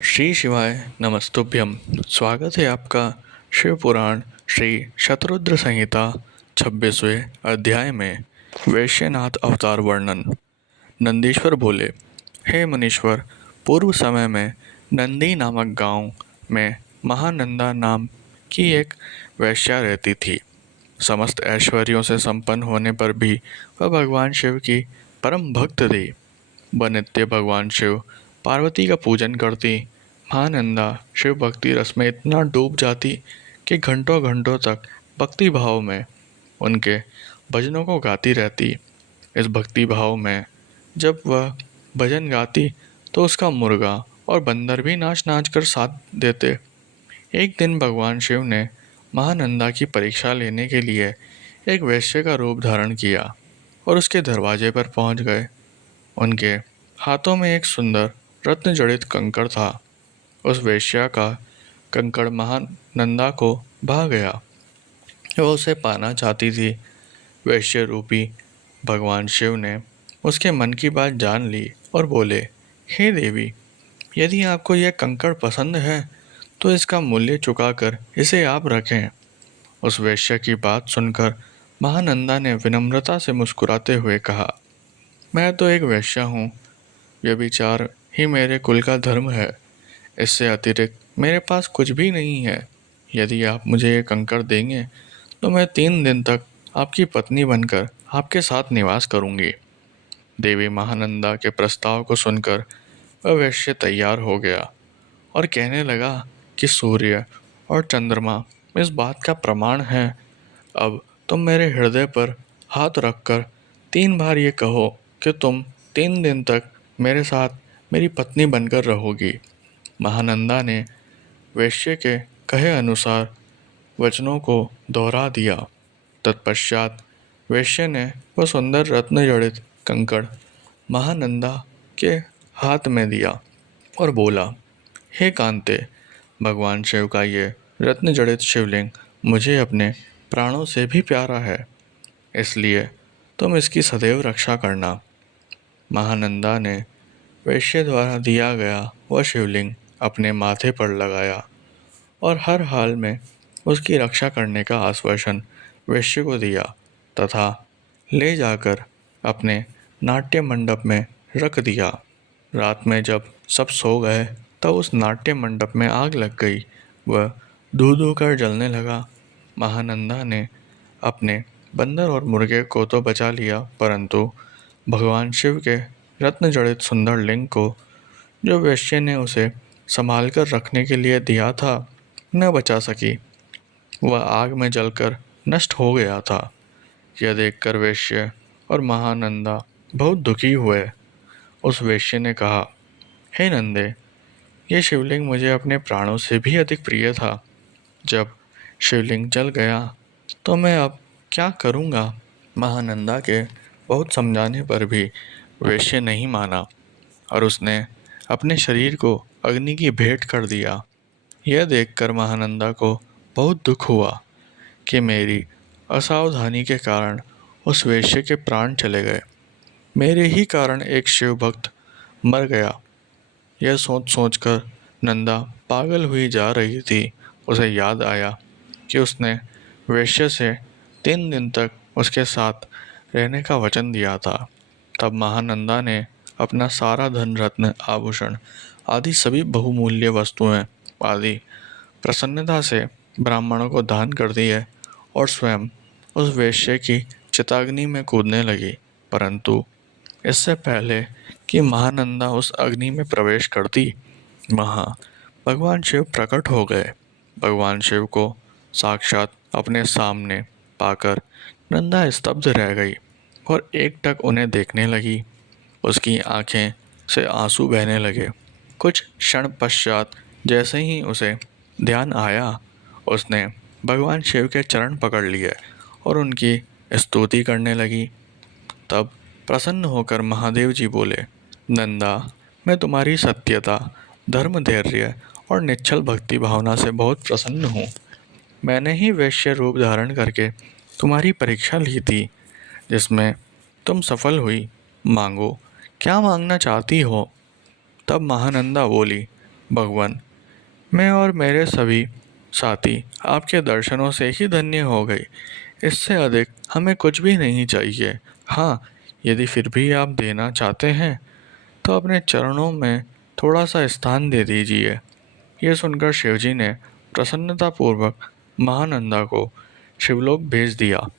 श्री शिवाय नमस्तुभ्यम। स्वागत है आपका शिव पुराण श्री शतरुद्र संहिता 26वें अध्याय में वैश्यनाथ अवतार वर्णन। नंदीश्वर बोले, हे मुनीश्वर, पूर्व समय में नंदी नामक गांव में महानंदा नाम की एक वैश्या रहती थी। समस्त ऐश्वर्यों से संपन्न होने पर भी वह भगवान शिव की परम भक्त थी। वह नित्य भगवान शिव पार्वती का पूजन करती। महानंदा शिव भक्ति रस में इतना डूब जाती कि घंटों घंटों तक भक्ति भाव में उनके भजनों को गाती रहती। इस भक्ति भाव में जब वह भजन गाती तो उसका मुर्गा और बंदर भी नाच नाच कर साथ देते। एक दिन भगवान शिव ने महानंदा की परीक्षा लेने के लिए एक वैश्य का रूप धारण किया और उसके दरवाजे पर पहुंच गए। उनके हाथों में एक सुंदर रत्न जड़ित कंकड़ था। उस वेश्या का कंकड़ महानंदा को भा गया। वह उसे पाना चाहती थी। वैश्य रूपी भगवान शिव ने उसके मन की बात जान ली और बोले, हे देवी, यदि आपको यह कंकड़ पसंद है तो इसका मूल्य चुकाकर इसे आप रखें। उस वेश्या की बात सुनकर महानंदा ने विनम्रता से मुस्कुराते हुए कहा, मैं तो एक वेश्या हूँ। व्यभिचार ही मेरे कुल का धर्म है। इससे अतिरिक्त मेरे पास कुछ भी नहीं है। यदि आप मुझे ये कंकड़ देंगे तो मैं 3 दिन तक आपकी पत्नी बनकर आपके साथ निवास करूंगी। देवी महानंदा के प्रस्ताव को सुनकर वह वैश्य तैयार हो गया और कहने लगा कि सूर्य और चंद्रमा इस बात का प्रमाण है। अब तुम मेरे हृदय पर हाथ रखकर 3 बार ये कहो कि तुम 3 दिन तक मेरे साथ मेरी पत्नी बनकर रहोगी। महानंदा ने वैश्य के कहे अनुसार वचनों को दोहरा दिया। तत्पश्चात वैश्य ने वह सुंदर रत्न जड़ित कंकड़ महानंदा के हाथ में दिया और बोला, हे कांते, भगवान शिव का ये रत्न जड़ित शिवलिंग मुझे अपने प्राणों से भी प्यारा है, इसलिए तुम इसकी सदैव रक्षा करना। महानंदा ने वैश्य द्वारा दिया गया वह शिवलिंग अपने माथे पर लगाया और हर हाल में उसकी रक्षा करने का आश्वासन वैश्य को दिया तथा ले जाकर अपने नाट्य मंडप में रख दिया। रात में जब सब सो गए तब उस नाट्य मंडप में आग लग गई। वह धू धू कर जलने लगा। महानंदा ने अपने बंदर और मुर्गे को तो बचा लिया, परंतु भगवान शिव के रत्न जड़ित सुंदर लिंग को, जो वैश्य ने उसे संभाल कर रखने के लिए दिया था, न बचा सकी। वह आग में जलकर नष्ट हो गया था। यह देखकर वैश्य और महानंदा बहुत दुखी हुए। उस वैश्य ने कहा, हे नंदे, ये शिवलिंग मुझे अपने प्राणों से भी अधिक प्रिय था। जब शिवलिंग जल गया तो मैं अब क्या करूँगा। महानंदा के बहुत समझाने पर भी वैश्य नहीं माना और उसने अपने शरीर को अग्नि की भेंट कर दिया। यह देखकर महानंदा को बहुत दुख हुआ कि मेरी असावधानी के कारण उस वेश्या के प्राण चले गए। मेरे ही कारण एक शिव भक्त मर गया। यह सोच सोचकर नंदा पागल हुई जा रही थी। उसे याद आया कि उसने वेश्या से 3 दिन तक उसके साथ रहने का वचन दिया था। तब महानंदा ने अपना सारा धन रत्न आभूषण आदि सभी बहुमूल्य वस्तुएं आदि प्रसन्नता से ब्राह्मणों को दान कर दिए और स्वयं उस वेश्या की चिताग्नि में कूदने लगी। परंतु इससे पहले कि महानंदा उस अग्नि में प्रवेश करती, वहाँ भगवान शिव प्रकट हो गए। भगवान शिव को साक्षात अपने सामने पाकर नंदा स्तब्ध रह गई और एकटक उन्हें देखने लगी। उसकी आंखें से आंसू बहने लगे। कुछ क्षण पश्चात जैसे ही उसे ध्यान आया, उसने भगवान शिव के चरण पकड़ लिए और उनकी स्तुति करने लगी। तब प्रसन्न होकर महादेव जी बोले, नंदा, मैं तुम्हारी सत्यता, धर्म, धैर्य और निश्चल भक्ति भावना से बहुत प्रसन्न हूँ। मैंने ही वैश्य रूप धारण करके तुम्हारी परीक्षा ली थी, जिसमें तुम सफल हुई। मांगो, क्या मांगना चाहती हो। तब महानंदा बोली, भगवान, मैं और मेरे सभी साथी आपके दर्शनों से ही धन्य हो गए। इससे अधिक हमें कुछ भी नहीं चाहिए। हाँ, यदि फिर भी आप देना चाहते हैं तो अपने चरणों में थोड़ा सा स्थान दे दीजिए। यह सुनकर शिवजी ने प्रसन्नतापूर्वक महानंदा को शिवलोक भेज दिया।